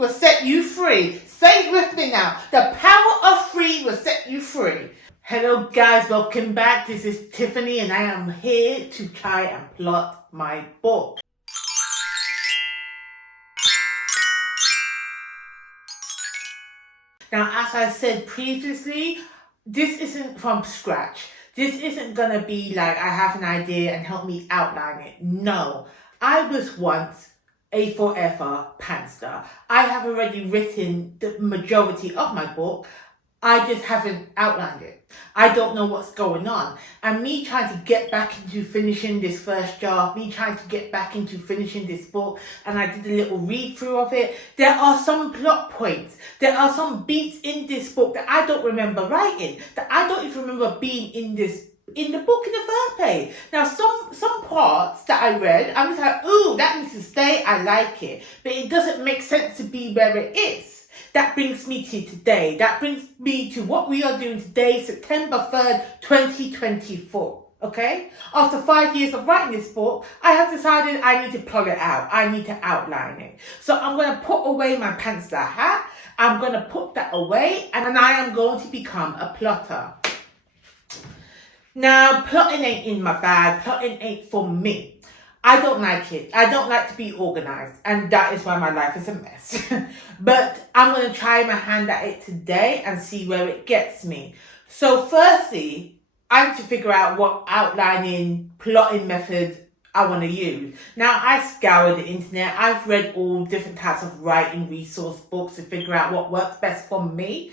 will set you free. Say it with me now. The power of free will set you free. Hello guys, welcome back. This is Tiffany and I am here to try and plot my book. Now, as I said previously, this isn't from scratch. This isn't gonna be like I have an idea and help me outline it. No, I was once a forever PANSTER. I have already written the majority of my book. I just haven't outlined it. I don't know what's going on. And me trying to get back into finishing this first draft, me trying to get back into finishing this book, and I did a little read through of it. There are some plot points. There are some beats in this book that I don't remember writing, that I don't even remember being in the book in the first place. Now, some parts that I read, I was like, ooh, that needs to stay, I like it. But it doesn't make sense to be where it is. That brings me to today. That brings me to what we are doing today, September 3rd, 2024. Okay? After 5 years of writing this book, I have decided I need to plot it out. I need to outline it. So I'm going to put away my PANSTER hat. I'm going to put that away and I am going to become a plotter. Now, plotting ain't in my bag. Plotting ain't for me. I don't like it. I don't like to be organized. And that is why my life is a mess. But I'm going to try my hand at it today and see where it gets me. So firstly, I need to figure out what outlining, plotting method I want to use. Now, I scoured the internet. I've read all different types of writing resource books to figure out what works best for me.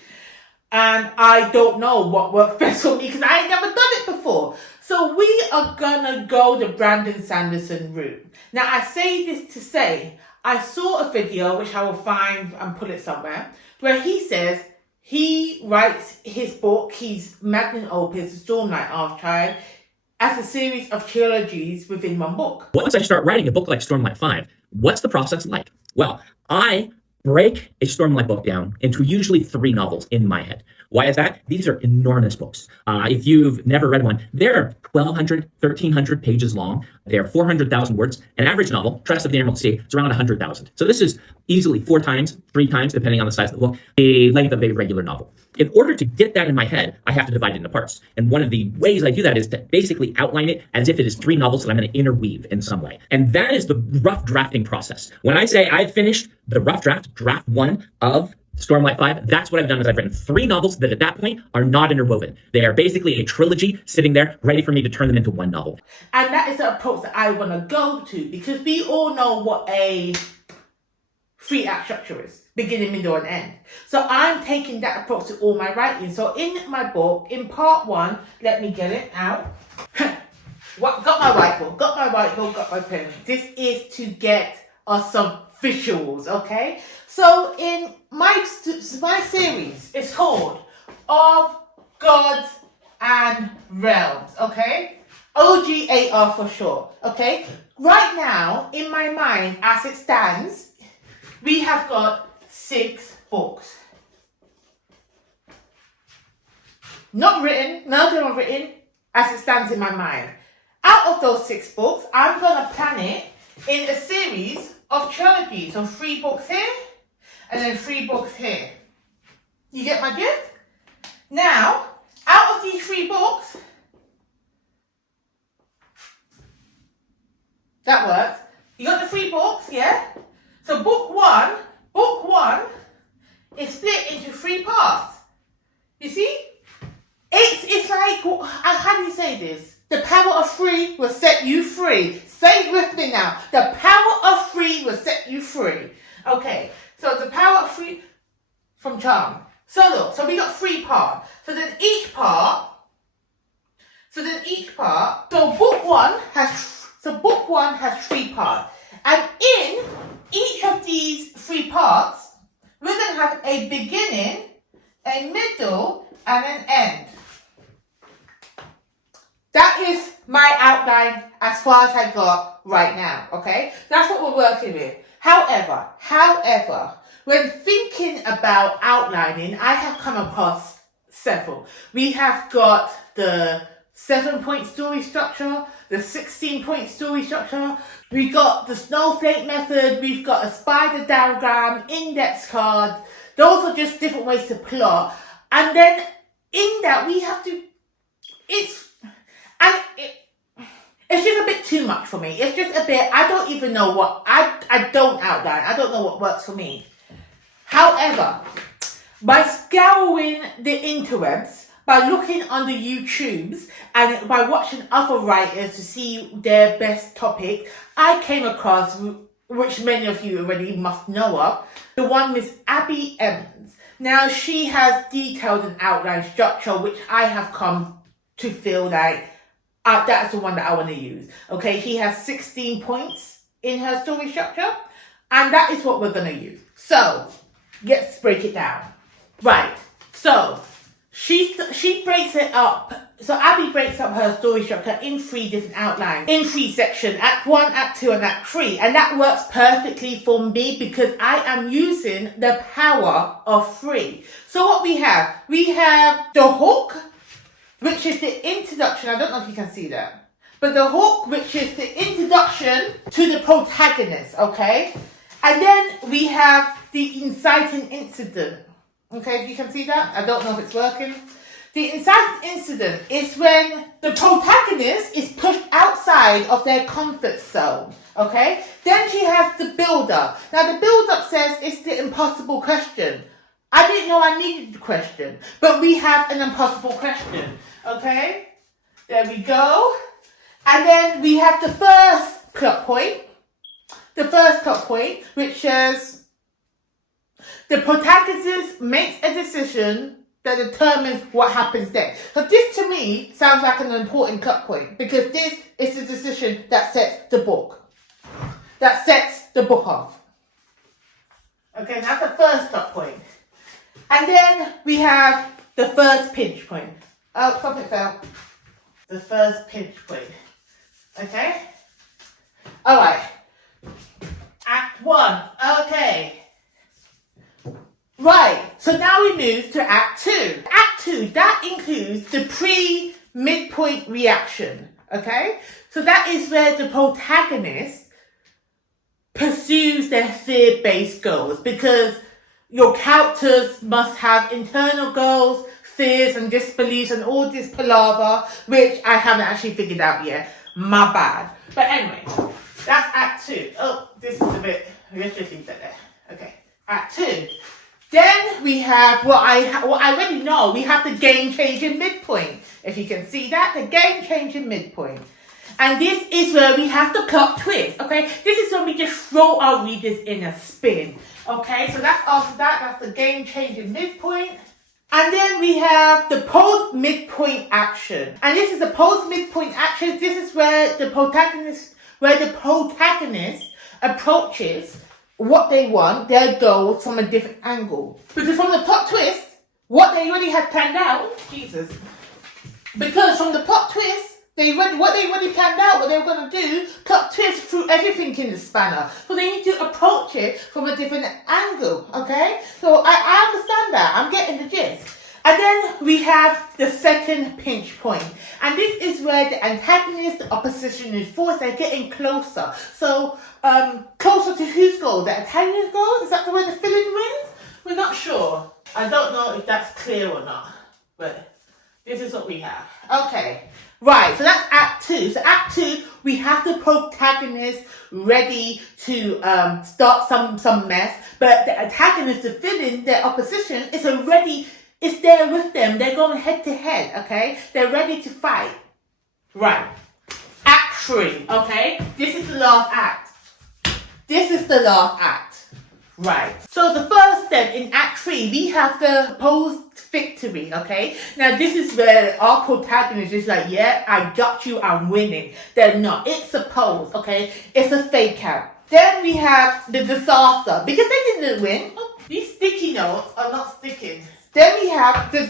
And I don't know what works best for me because I ain't never done it before. So we are gonna go the Brandon Sanderson route. Now, I say this to say, I saw a video, which I will find and put it somewhere, where he says he writes his book, his magnum opus, The Stormlight Archive, as a series of trilogies within one book. Once I start writing a book like Stormlight 5, what's the process like? Well, I break a Stormlight book down into usually 3 novels in my head. Why is that? These are enormous books. If you've never read one, they're 1,200, 1,300 pages long. They're 400,000 words. An average novel, Trust of the Emerald Sea, is around 100,000. So this is easily 4 times, 3 times, depending on the size of the book, the length of a regular novel. In order to get that in my head, I have to divide it into parts. And one of the ways I do that is to basically outline it as if it is 3 novels that I'm going to interweave in some way. And that is the rough drafting process. When I say I've finished the rough draft 1 of Stormlight 5, that's what I've done is I've written 3 novels that at that point are not interwoven. They are basically a trilogy sitting there ready for me to turn them into 1 novel. And that is the approach that I want to go to because we all know what a 3-act structure is. Beginning, middle, and end. So I'm taking that approach to all my writing. So in my book, in part 1, let me get it out. Got my whiteboard, got my pen. This is to get us some visuals, okay? So in my series, it's called Of Gods and Realms, okay? OGAR for short, okay? Right now, in my mind, as it stands, we have got 6 books. Not written, none of them are written, as it stands in my mind. Out of those 6 books, I'm going to plan it in a series of trilogies. So 3 books here, and then 3 books here. You get my drift? Now, out of these 3 books, that works. You got the 3 books, yeah? So book one is split into 3 parts. You see? It's like, how do you say this? The power of free will set you free. Say it with me now. The power of free will set you free. Okay, so the power of free from Charm. So look, so we got 3 parts. So each part, so book one has 3 parts. And in each of these 3 parts, we're going to have a beginning, a middle, and an end. That is my outline as far as I got right now, okay? That's what we're working with. However, when thinking about outlining, I have come across several. We have got the 7-point story structure, the 16-point story structure. We've got the snowflake method, we've got a spider diagram, index cards. Those are just different ways to plot. And then in that we have to, it's just a bit too much for me. It's just a bit, I don't even know what, I don't outline. I don't know what works for me. However, by scouring the interwebs, by looking on the YouTubes, and by watching other writers to see their best topic, I came across, which many of you already must know of, the one Miss Abby Emmons. Now, she has detailed and outlined structure, which I have come to feel like that's the one that I want to use. Okay, she has 16 points in her story structure, and that is what we're going to use. So, let's break it down. Right, so she breaks it up. So Abby breaks up her story structure in 3 different outlines, in 3 sections, Act 1, Act 2, and Act 3. And that works perfectly for me because I am using the power of 3. So what we have the hook, which is the introduction. I don't know if you can see that. But the hook, which is the introduction to the protagonist, okay? And then we have the inciting incident. Okay, if you can see that. I don't know if it's working. The inciting incident is when the protagonist is pushed outside of their comfort zone. Okay? Then she has the build-up. Now, the build-up says it's the impossible question. I didn't know I needed the question, but we have an impossible question. Okay? There we go. And then we have the first plot point. The first plot point, which says the protagonist makes a decision that determines what happens next. So this to me sounds like an important cut point because this is the decision that sets the book. That sets the book off. Okay, that's the first cut point. And then we have the first pinch point. Oh, something fell. The first pinch point. Okay? Alright. Act 1. Okay. Right, so now we move to Act 2. Act 2, that includes the pre-midpoint reaction, okay? So that is where the protagonist pursues their fear-based goals because your characters must have internal goals, fears and disbeliefs and all this palaver, which I haven't actually figured out yet. My bad. But anyway, that's Act 2. Oh, this is a bit, let's just leave that there. Okay, Act 2. Then we have what I already know. We have the game-changing midpoint. If you can see that, the game-changing midpoint. And this is where we have the plot twist, okay? This is when we just throw our readers in a spin, okay? So that's after that. That's the game-changing midpoint. And then we have the post-midpoint action. And this is the post-midpoint action. This is where the protagonist approaches what they want, their goals, from a different angle. Because from the plot twist, what they already had planned out, because from the plot twist, what they already planned out, what they were going to do, plot twist threw everything in the spanner. So they need to approach it from a different angle, okay? So I understand that. I'm getting the gist. And then we have the second pinch point. And this is where the antagonist, the opposition is forced. They're getting closer. So, closer to whose goal? The antagonist's goal? Is that the way the villain wins? We're not sure. I don't know if that's clear or not. But this is what we have. Okay. Right, so that's Act 2. So Act 2, we have the protagonist ready to start some mess. But the antagonist, the villain, their opposition, is already... It's there with them. They're going head to head, okay? They're ready to fight. Right. Act 3, okay? This is the last act. This is the last act. Right. So the first step in Act 3, we have the post-victory, okay? Now this is where our protagonist is like, yeah, I got you, I'm winning. They're not. It's a pose, okay? It's a fake out. Then we have the disaster. Because they didn't win, these sticky notes are not sticking. Then we have the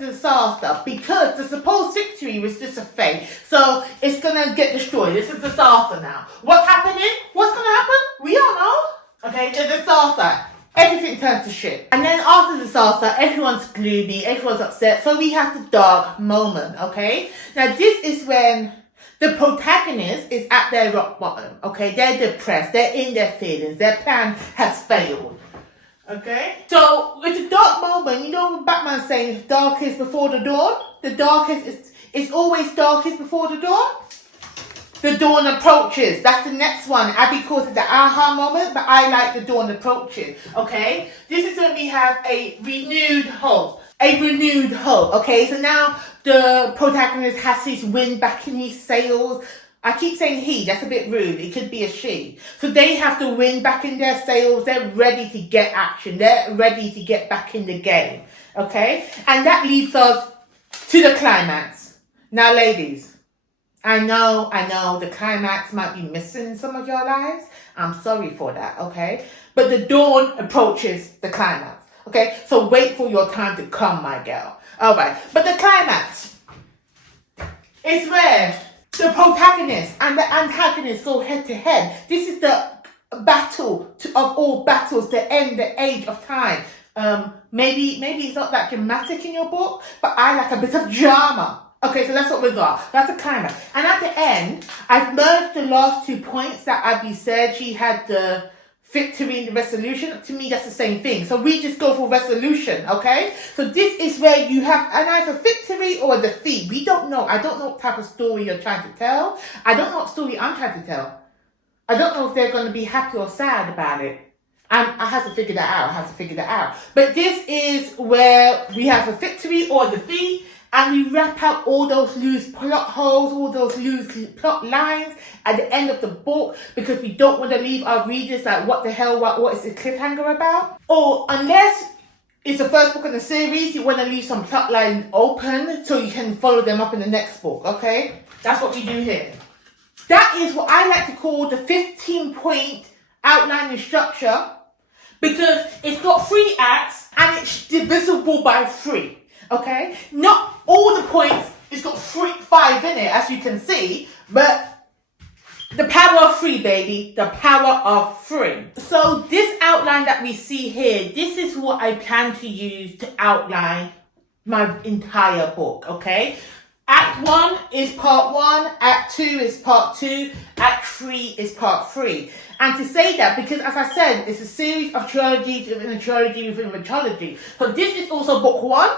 disaster because the supposed victory was just a fake. So it's gonna get destroyed. It's a disaster now. What's happening? What's gonna happen? We don't know. Okay, the disaster. everything turns to shit. And then after the salsa, everyone's gloomy, everyone's upset, so we have the dark moment, okay? Now this is when the protagonist is at their rock bottom, okay? They're depressed, they're in their feelings, their plan has failed, okay? So with the dark moment, you know when Batman's saying darkest before the dawn? The darkest, it's always darkest before the dawn. The dawn approaches. That's the next one. Abby calls it the aha moment, but I like the dawn approaches. Okay? This is when we have a renewed hope. A renewed hope. Okay? So now the protagonist has his wind back in his sails. I keep saying he. That's a bit rude. It could be a she. So they have the wind back in their sails. They're ready to get action. They're ready to get back in the game. Okay? And that leads us to the climax. Now, ladies. I know, the climax might be missing in some of your lives. I'm sorry for that, okay? But the dawn approaches the climax, okay? So wait for your time to come, my girl. All right, but the climax is where the protagonist and the antagonist go head to head. This is the battle of all battles, the end, the age of time. Maybe it's not that dramatic in your book, but I like a bit of drama. Okay, so that's what we got. That's the climax. And at the end, I've merged the last 2 points that Abby said. She had the victory and the resolution. To me, that's the same thing. So we just go for resolution, okay? So this is where you have an either victory or a defeat. We don't know. I don't know what type of story you're trying to tell. I don't know what story I'm trying to tell. I don't know if they're going to be happy or sad about it. I have to figure that out. But this is where we have a victory or a defeat. And we wrap up all those loose plot holes, all those loose plot lines at the end of the book because we don't want to leave our readers like, what the hell, what is the cliffhanger about? Or unless it's the first book in the series, you want to leave some plot lines open so you can follow them up in the next book, okay? That's what we do here. That is what I like to call the 15-point outline and structure because it's got 3 acts and it's divisible by 3. Okay, not all the points, it's got 5 in it, as you can see, but the power of 3, baby, the power of 3. So this outline that we see here, this is what I plan to use to outline my entire book, okay? Act 1 is part 1, Act 2 is part 2, Act 3 is part 3. And to say that, because as I said, it's a series of trilogies within a trilogy within a trilogy. So this is also book 1.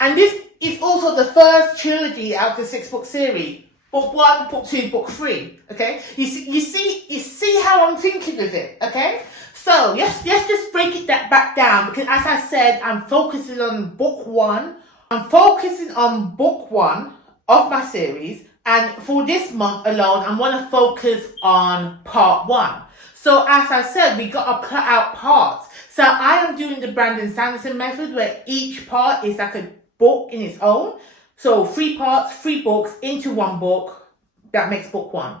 And this is also the first trilogy out of the 6-book series. Book 1, book 2, book 3. Okay? You see how I'm thinking with it, okay? So let's just break it back down because as I said, I'm focusing on book 1. I'm focusing on book 1 of my series, and for this month alone, I want to focus on part 1. So as I said, we got to cut out parts. So I am doing the Brandon Sanderson method where each part is like a book in its own. So 3 parts, 3 books into 1 book. That makes book 1.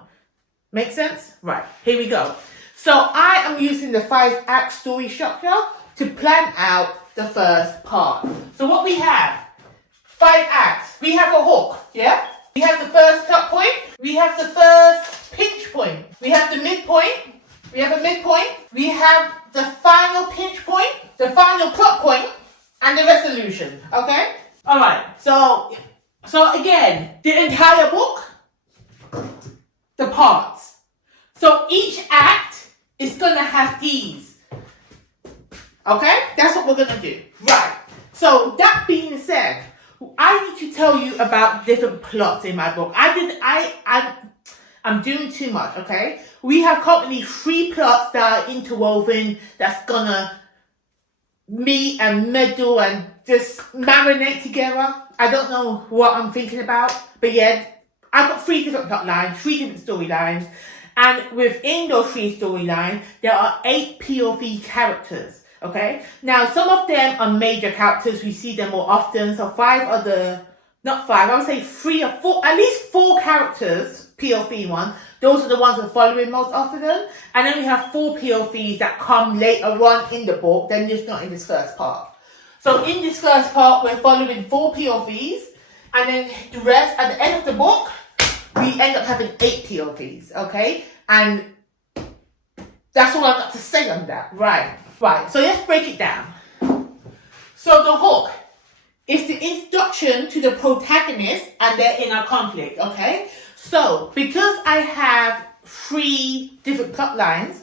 Make sense? Right, here we go. So I am using the 5-act story structure to plan out the first part. So what we have, 5 acts. We have a hook, yeah? We have the first cut point. We have the first pinch point. We have the midpoint. We have a midpoint. We have the final pinch point, the final plot point, and the resolution, okay? All right, so again, the entire book, the parts. So each act is going to have these, okay? That's what we're going to do. Right, so that being said, I need to tell you about different plots in my book. I'm doing too much, okay? We have currently 3 plots that are interwoven that's gonna meet and meddle and just marinate together. I don't know what I'm thinking about, but yeah, I've got 3 different plot lines, 3 different storylines, and within those 3 storylines, there are 8 POV characters, okay? Now, some of them are major characters, we see them more often, so 5 are the, not 5, I would say 3 or 4, at least 4 characters, POV one, those are the ones we're following most often. And then we have 4 POVs that come later on in the book, then just not in this first part. So in this first part, we're following 4 POVs, and then the rest, at the end of the book, we end up having 8 POVs, okay? And That's all I've got to say on that. Right. So let's break it down. So the hook is the introduction to the protagonist and their inner conflict, okay? So because I have 3 different plot lines,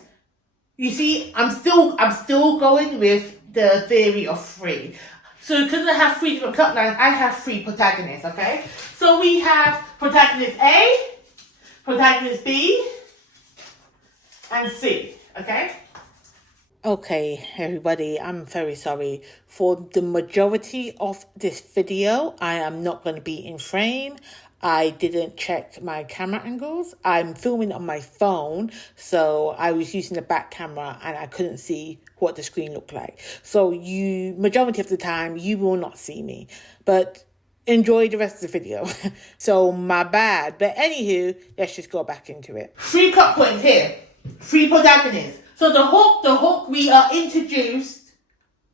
you see, I'm still going with the theory of 3. So because I have 3 different plot lines, I have 3 protagonists, okay? So we have protagonist A, protagonist B, and C, okay? Okay, everybody, I'm very sorry. For the majority of this video, I am not going to be in frame. I didn't check my camera angles. I'm filming on my phone, so I was using the back camera and I couldn't see what the screen looked like. So majority of the time, you will not see me. But enjoy the rest of the video. So my bad. But anywho, let's just go back into it. 3 plot points here. 3 protagonists. So the hook, we are introduced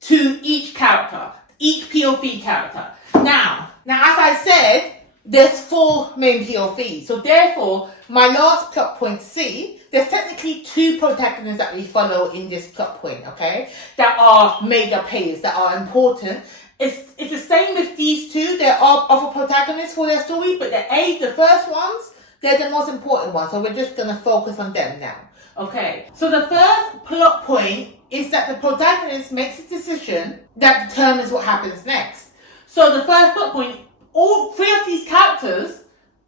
to each character, each POV character. Now, as I said, there's 4 main POVs. So therefore, my last plot point C, there's technically 2 protagonists that we follow in this plot point, okay? That are major players, that are important. It's the same with these 2. There are other protagonists for their story, but the first ones, they're the most important ones. So we're just going to focus on them now. Okay, so the first plot point is that the protagonist makes a decision that determines what happens next. So the first plot point, all 3 of these characters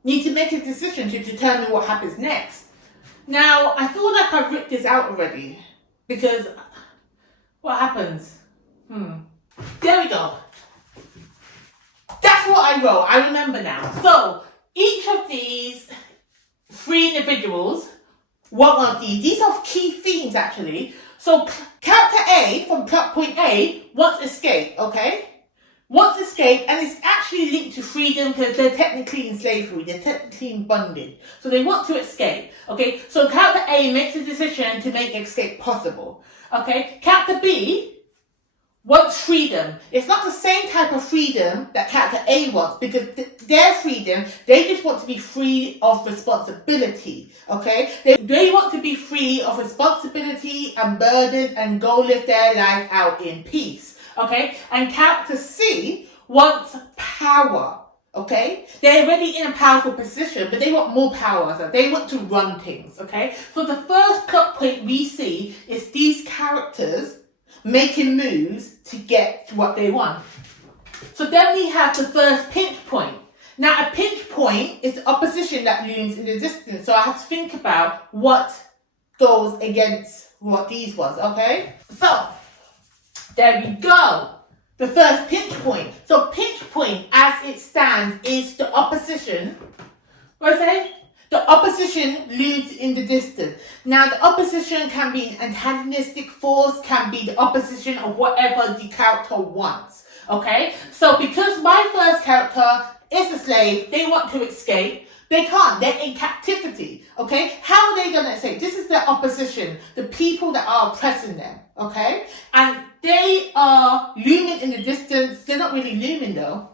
need to make a decision to determine what happens next. Now, I feel like I've ripped this out already, because what happens? There we go. That's what I wrote, I remember now. So, each of these 3 individuals, one of these are key themes actually. So character A from plot point A wants escape, okay? Wants escape, and it's actually linked to freedom because they're technically in slavery, they're technically in bondage. So they want to escape, okay? So character A makes a decision to make escape possible, okay? Character B wants freedom. It's not the same type of freedom that character A wants, because their freedom, they just want to be free of responsibility, okay? They want to be free of responsibility and burden and go live their life out in peace, okay? And character C wants power, okay? They're already in a powerful position, but they want more power, so they want to run things, okay? So the first plot point we see is these characters making moves to get what they want. So then we have the first pinch point. Now a pinch point is the opposition that looms in the distance. So I have to think about what goes against what these was, okay? So, there we go. The first pinch point. So pinch point as it stands is the opposition. What I say? The opposition looms in the distance. Now, the opposition can be an antagonistic force, can be the opposition of whatever the character wants. Okay? So, because my first character is a slave, they want to escape. They can't. They're in captivity. Okay? How are they going to escape? This is their opposition. The people that are oppressing them. Okay? And they are looming in the distance. They're not really looming though,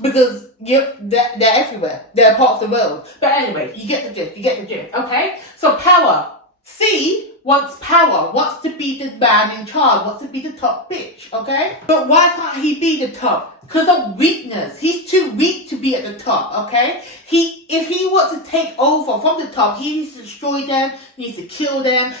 because they're everywhere. They're a part of the world. But anyway, you get the gist. Okay? So power. C wants power, wants to be the man in charge, wants to be the top bitch. Okay? But why can't he be the top? Because of weakness. He's too weak to be at the top. Okay? If he wants to take over from the top, he needs to destroy them, he needs to kill them.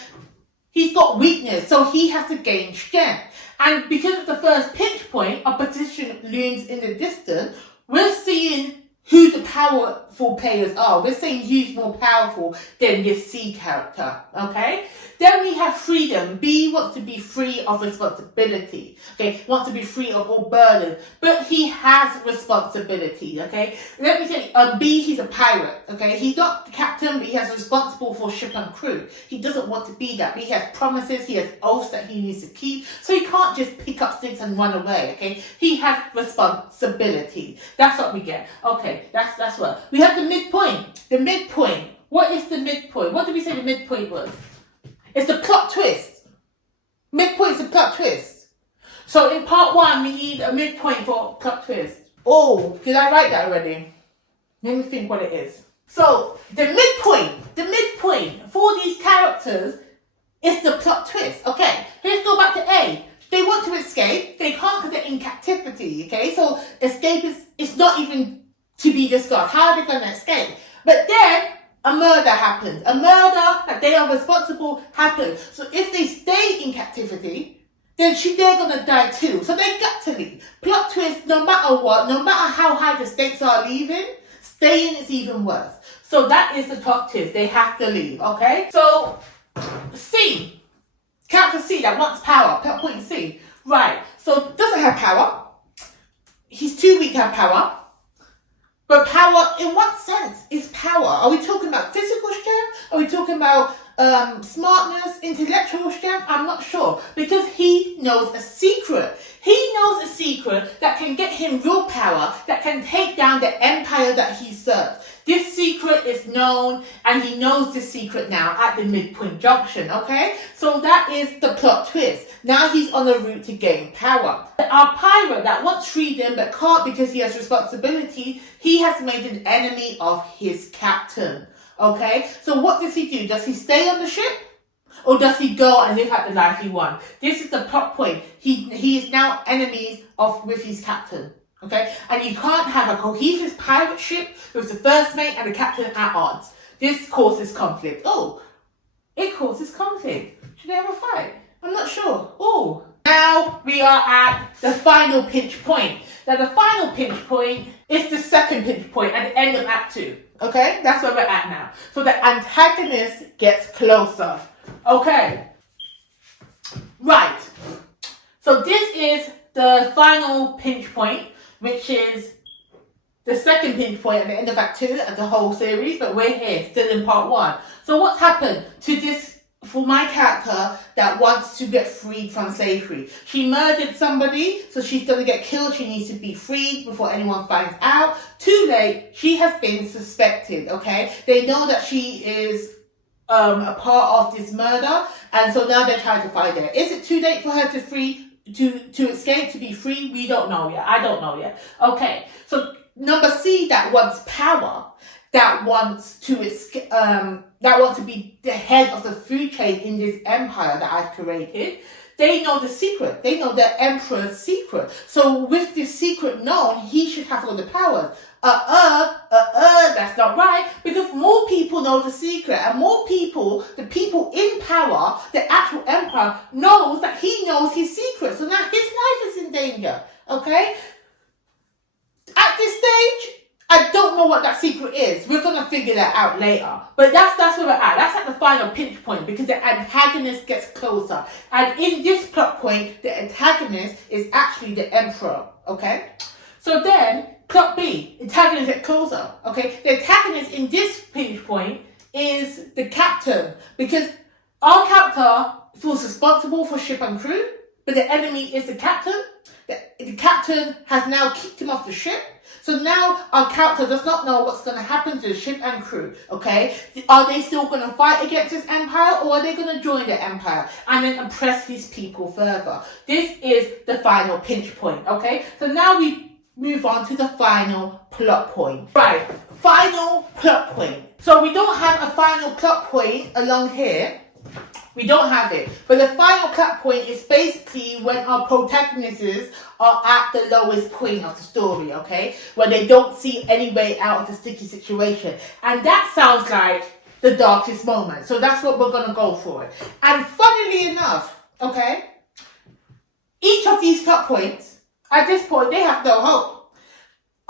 He's got weakness, so he has to gain strength. And because of the first pinch point, opposition looms in the distance, we're seeing who the powerful players are. We're seeing who's more powerful than this C character, okay? Then we have freedom. B wants to be free of responsibility, okay? Wants to be free of all burden, but he has responsibility, okay? Let me say, B, he's a pirate, okay? He's not the captain, but he has responsible for ship and crew. He doesn't want to be that, but he has promises, he has oaths that he needs to keep, so he can't just pick up sticks and run away, okay? He has responsibility. That's what we get. Okay, that's what. We have the midpoint. The midpoint. What is the midpoint? What did we say the midpoint was? It's the plot twist. Midpoint is the plot twist. So in part 1, we need a midpoint for plot twist. Oh, did I write that already? Let me think what it is. So the midpoint for these characters It's the plot twist. Okay, let's go back to A. They want to escape. They can't because they're in captivity. Okay, so escape is it's not even to be discussed. How are they going to escape? But then a murder happens. A murder that they are responsible happens. So if they stay in captivity, then they're going to die too. So they got to leave. Plot twist, no matter what, no matter how high the stakes are leaving, staying is even worse. So that is the plot twist. They have to leave, okay? So, C. Character C that wants power. Plot point C. Right. So, doesn't have power. He's too weak to have power. But power, in what sense is power? Are we talking about physical strength? Are we talking about smartness, intellectual strength? I'm not sure. Because he knows a secret. He knows a secret that can get him real power, that can take down the empire that he serves. This secret is known, and he knows this secret now at the midpoint junction, okay? So that is the plot twist. Now he's on the route to gain power. Our pirate that wants freedom but can't because he has responsibility, he has made an enemy of his captain, okay? So what does he do? Does he stay on the ship? Or does he go and live out the life he wants? This is the plot point. He is now enemies with his captain. Okay? And you can't have a cohesive pirate ship with the first mate and the captain at odds. This causes conflict. Oh, it causes conflict. Should they have a fight? I'm not sure. Oh. Now we are at the final pinch point. Now the final pinch point is the second pinch point at the end of Act 2. Okay? That's where we're at now. So the antagonist gets closer. Okay. Right. So this is the final pinch point, which is the second pinch point at the end of Act 2 of the whole series, but we're here, still in Part 1. So what's happened to this, for my character that wants to get freed from slavery? She murdered somebody, so she's going to get killed. She needs to be freed before anyone finds out. Too late, she has been suspected, okay? They know that she is a part of this murder, and so now they're trying to find her. Is it too late for her to escape, to be free? We don't know yet. I don't know yet. Okay, so number C that wants power, that wants to escape, that wants to be the head of the food chain in this empire that I've created. They know the secret. They know the emperor's secret. So with this secret known, he should have all the powers. That's not right, because more people know the secret, and more people, the people in power, the actual emperor, knows that he knows his secret. So now his life is in danger, okay? At this stage, I don't know what that secret is. We're going to figure that out later. But that's where we're at. That's at the final pinch point, because the antagonist gets closer. And in this plot point, the antagonist is actually the emperor, okay? So then, plot B, antagonist get closer, okay? The antagonist in this pinch point is the captain, because our character feels responsible for ship and crew, but the enemy is the captain. The captain has now kicked him off the ship, so now our character does not know what's going to happen to the ship and crew, okay? Are they still going to fight against this empire, or are they going to join the empire and then oppress his people further? This is the final pinch point, okay? So now we move on to the final plot point. Right, final plot point. So we don't have a final plot point along here. We don't have it. But the final plot point is basically when our protagonists are at the lowest point of the story, okay? When they don't see any way out of the sticky situation. And that sounds like the darkest moment. So that's what we're going to go for. And funnily enough, okay, each of these plot points, at this point, they have no hope.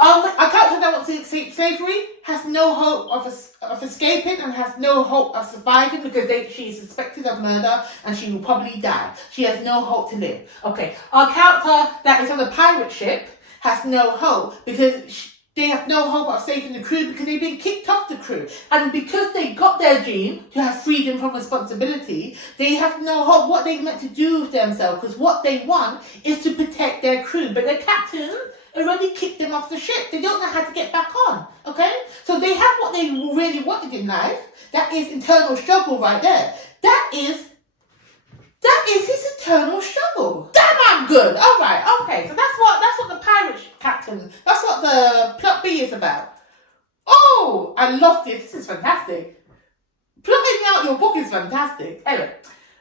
A character that wants to escape slavery has no hope of escaping and has no hope of surviving, because she is suspected of murder and she will probably die. She has no hope to live. Okay, our character that is on the pirate ship has no hope because they have no hope of saving the crew, because they've been kicked off the crew. And because they got their dream to have freedom from responsibility, they have no hope what they're meant to do with themselves, because what they want is to protect their crew. But their captain already kicked them off the ship. They don't know how to get back on, okay? So they have what they really wanted in life. That is internal struggle right there. That is his eternal struggle. Damn, I'm good. All right, okay. So that's what the pirate captain, that's what the plot B is about. Oh, I love this. This is fantastic. Plotting out your book is fantastic. Anyway,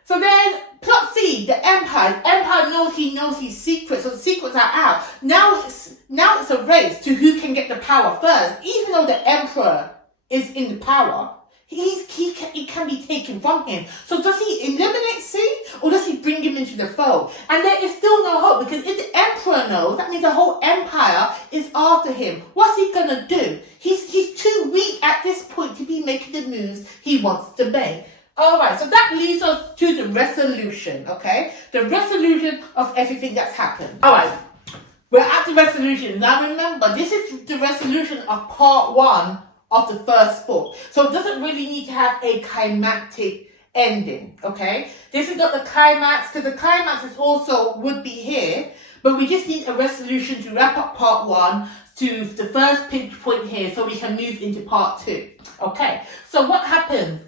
So then, plot C, the Empire. Empire knows his secrets, so the secrets are out. Now it's a race to who can get the power first. Even though the Emperor is in the power, it can be taken from him. So does he eliminate C, or does he bring him into the fold? And there is still no hope, because if the Emperor knows, that means the whole Empire is after him. What's he gonna do? He's too weak at this point to be making the moves he wants to make. Alright, so that leads us to the resolution, okay? The resolution of everything that's happened. Alright, we're at the resolution. Now remember, this is the resolution of part 1 of the first book. So it doesn't really need to have a climactic ending, okay? This is not the climax, because the climax is also would be here, but we just need a resolution to wrap up part 1 to the first pinch point here, so we can move into part 2. Okay, so what happened?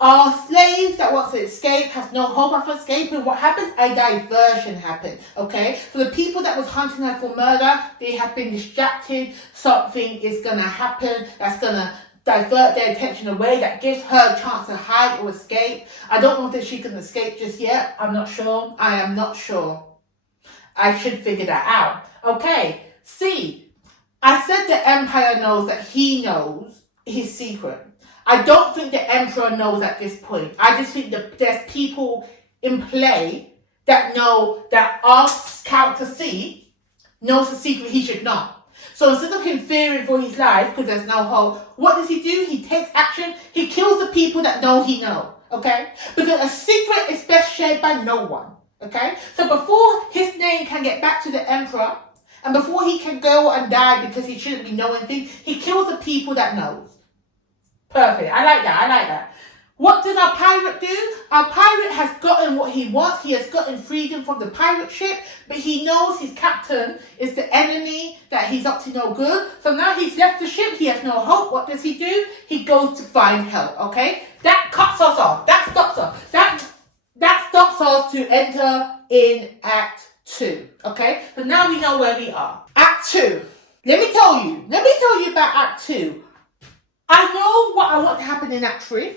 Our slaves that wants to escape has no hope of escaping. What happens? A diversion happened. Okay, so the people that was hunting her for murder, they have been distracted. Something is gonna happen that's gonna divert their attention away. That gives her a chance to hide or escape. I don't know that she can escape just yet. I'm not sure. I am not sure. I should figure that out. Okay. C. I said the Empire knows that he knows his secret. I don't think the Emperor knows at this point. I just think that there's people in play that know that our character C knows the secret he should not. So instead of him fearing for his life because there's no hope, what does he do? He takes action. He kills the people that know he knows. Okay? Because a secret is best shared by no one. Okay? So before his name can get back to the Emperor, and before he can go and die because he shouldn't be knowing things, he kills the people that knows. Perfect. I like that. What does our pirate do? Our pirate has gotten what he wants. He has gotten freedom from the pirate ship, but he knows his captain is the enemy, that he's up to no good. So now he's left the ship. He has no hope. What does he do? He goes to find help. Okay? That cuts us off. That stops us. That stops us to enter in Act 2. Okay? So now we know where we are. Act 2. Let me tell you about Act 2. I know what I want to happen in Act 3.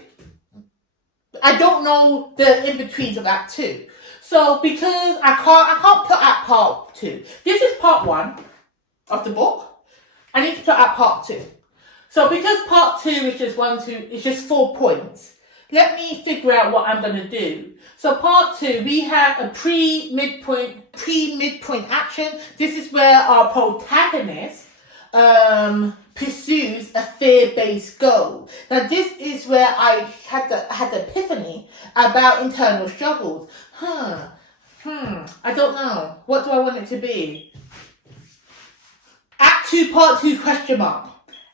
I don't know the in-betweens of Act 2. So because I can't put out part 2. This is part 1 of the book. I need to put out part 2. So because part 2 is just 4 points, let me figure out what I'm going to do. So part 2, we have a pre-midpoint action. This is where our protagonist pursues a fear-based goal. Now this is where I had the epiphany about internal struggles. I don't know. What do I want it to be? Act 2, part 2, question mark.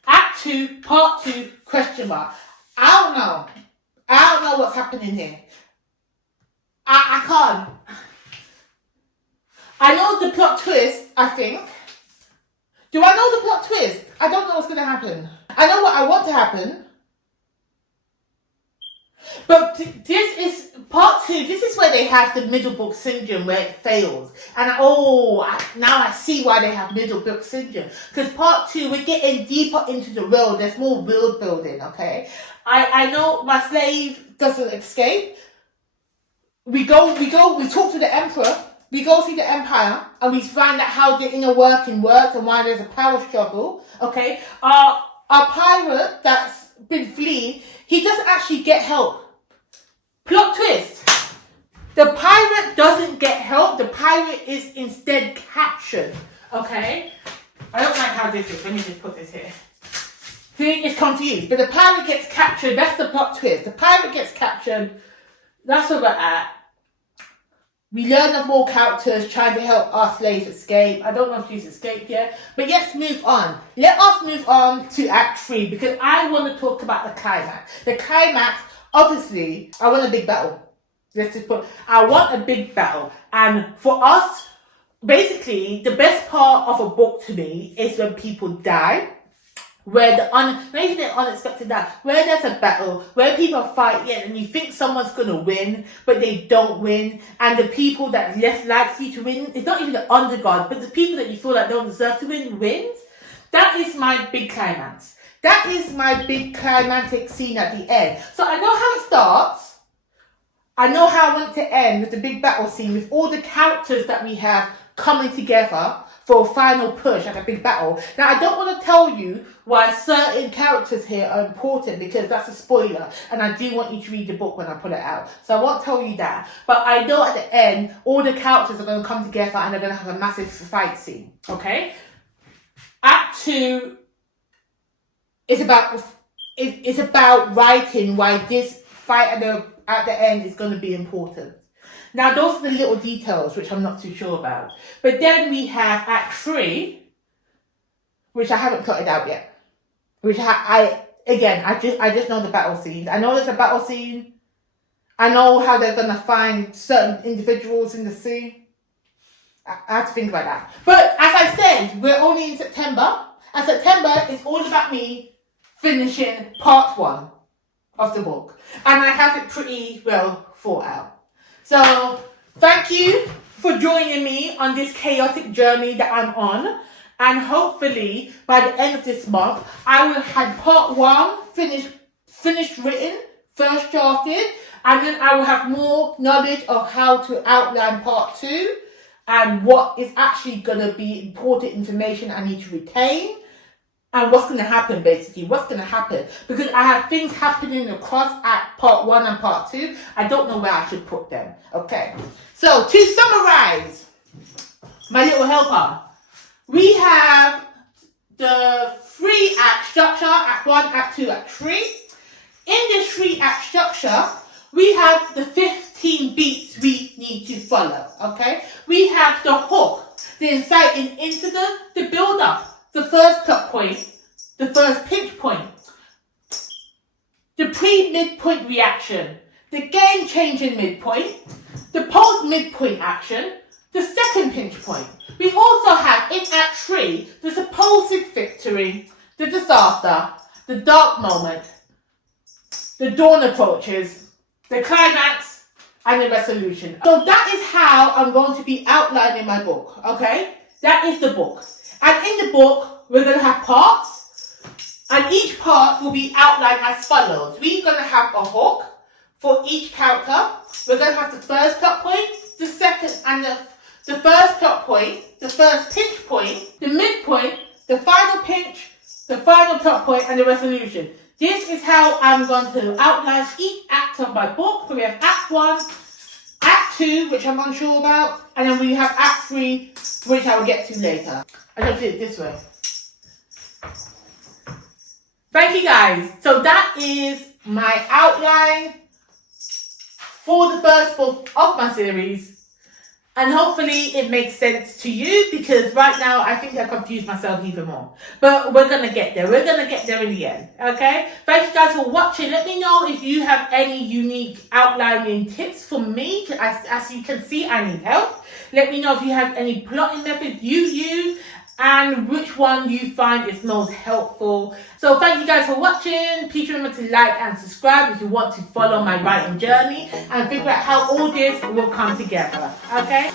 Act 2, part 2, question mark. I don't know what's happening here. I can't. I know the plot twist, I think. Do I know the plot twist? I don't know what's going to happen. I know what I want to happen. But this is part 2. This is where they have the middle book syndrome, where it fails. And now I see why they have middle book syndrome. Because part 2, we're getting deeper into the world. There's more world building, okay? I know my slave doesn't escape. We talk to the Emperor. We go see the Empire, and we find out how the inner working works and why there's a power struggle. Okay, our pirate that's been fleeing, he doesn't actually get help. Plot twist: the pirate doesn't get help. The pirate is instead captured. Okay, I don't like how this is. Let me just put this here. He is confused, but the pirate gets captured. That's the plot twist. The pirate gets captured. That's where we're at. We learn of more characters trying to help our slaves escape. I don't know if she's escaped yet, but let's move on. Let us move on to Act 3 because I want to talk about the climax. The climax, obviously, I want a big battle. I want a big battle. And for us, basically, the best part of a book to me is when people die. Where maybe the unexpected die, where there's a battle, where people fight and you think someone's gonna win, but they don't win, and the people that are less likely to win, it's not even the underdog, but the people that you feel like don't deserve to win wins. That is my big climax. That is my big climactic scene at the end. So I know how it starts. I know how I want to end with the big battle scene with all the characters that we have coming together for a final push at a big battle. Now, I don't want to tell you why certain characters here are important because that's a spoiler, and I do want you to read the book when I put it out. So I won't tell you that. But I know at the end, all the characters are going to come together and they're going to have a massive fight scene. Okay? Act 2 is about writing why this fight at the end is going to be important. Now, those are the little details which I'm not too sure about. But then we have Act 3, which I haven't plotted out yet. Which I just know the battle scenes. I know there's a battle scene. I know how they're going to find certain individuals in the sea. I have to think about that. But as I said, we're only in September. And September is all about me finishing part 1 of the book. And I have it pretty well thought out. So, thank you for joining me on this chaotic journey that I'm on. And hopefully, by the end of this month, I will have part 1 finished written, first drafted. And then I will have more knowledge of how to outline part 2. And what is actually going to be important information I need to retain. And what's going to happen, basically. What's going to happen. Because I have things happening across at part 1 and part 2. I don't know where I should put them. Okay. So, to summarize, my little helper. We have the 3-act structure. Act 1, Act 2, Act 3. In this 3-act structure, we have the 15 beats we need to follow. Okay. We have the hook, the inciting incident, the build-up. The first cut point, the first pinch point, the pre-midpoint reaction, the game-changing midpoint, the post-midpoint action, the second pinch point. We also have in Act 3, the supposed victory, the disaster, the dark moment, the dawn approaches, the climax, and the resolution. So that is how I'm going to be outlining my book, okay? That is the book. And in the book, we're going to have parts, and each part will be outlined as follows. We're going to have a hook for each character. We're going to have the first cut point, the second, and the first cut point, the first pinch point, the midpoint, the final pinch, the final cut point, and the resolution. This is how I'm going to outline each act of my book. So we have Act 1, Act 2, which I'm unsure about, and then we have Act 3, which I will get to later. I don't do it this way. Thank you guys. So that is my outline for the first book of my series. And hopefully it makes sense to you because right now I think I confused myself even more. But we're going to get there. We're going to get there in the end. Okay? Thank you guys for watching. Let me know if you have any unique outlining tips for me. As you can see, I need help. Let me know if you have any plotting methods you use and which one you find is most helpful. So thank you guys for watching. Please remember to like and subscribe if you want to follow my writing journey and figure out how all this will come together. Okay?